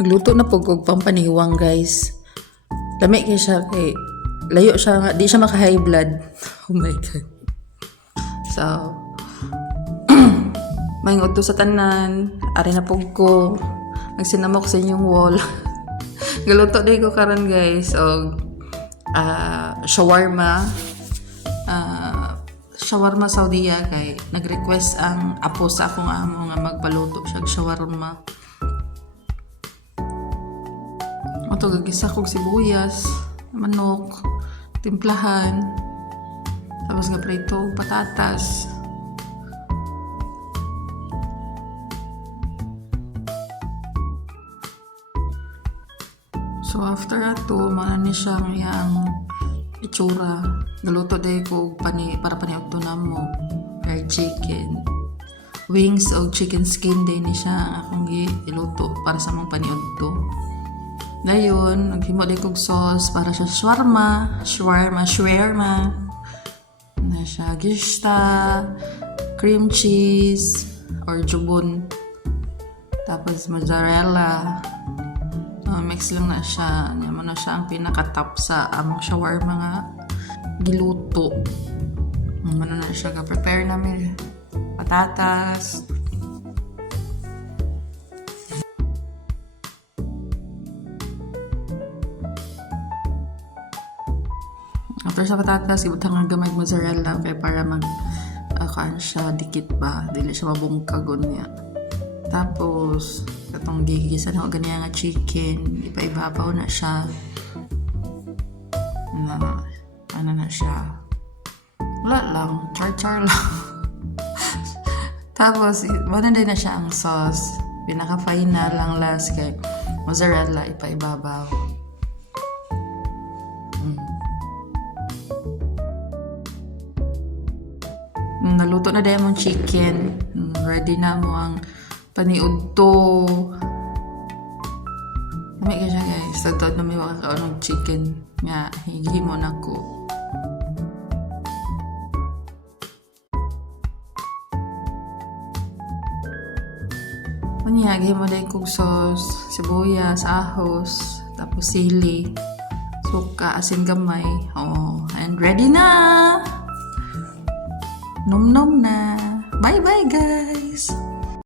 Nagluto na po og pampaniwang, guys. Lami kay siya kay layo siya nga, di siya maka-high blood. Oh my god. So, maingod to sa tanan, ari na pug ko. Nagsinamok sa inyong wall. Galuto day ko karon, guys, og shawarma. Shawarma Saudiya kay nag-request ang apo sa akong amo nga magpaluto siya og shawarma. Ito, gagisa kong sibuyas, manok, timplahan, tapos nga prito, patatas. So after ato, mana ni siyang yang itsura. Galuto day ko para paniog to na mo. Fried chicken. Wings o chicken skin day ni siya akong iluto para sa mong paniog to. Dayon, naghimo day kog sauce para sa shawarma. Na siya gishta, cream cheese, or jubon. Tapos mozzarella. Mix lang na siya. Naman na siya ang pinaka-top sa among shawarma nga giluto. Naman na siya. Prepare namin patatas. After sa patatas, ibutang nga gamay mozzarella kaya para kaan siya dikit ba, dili siya mabungkagon niya. Tapos katong gigisan ako ganyan nga chicken, ipaibabaw na siya na ano na siya, wala lang, char lang. Tapos wala din na siya ang sauce, pinaka final lang last kay mozzarella ipaibabaw. Naluto na dahil mong chicken. Ready na mo ang paniudto. Kami ka siya, guys. Tagtawad na may makakaon ng chicken. Nga, higi mo na ko. Manyagi mo dahil kong sauce, sibuyas, ahos, tapos sili, suka, asin gamay. Oh, and ready na! Nom-nom na. Bye-bye, guys!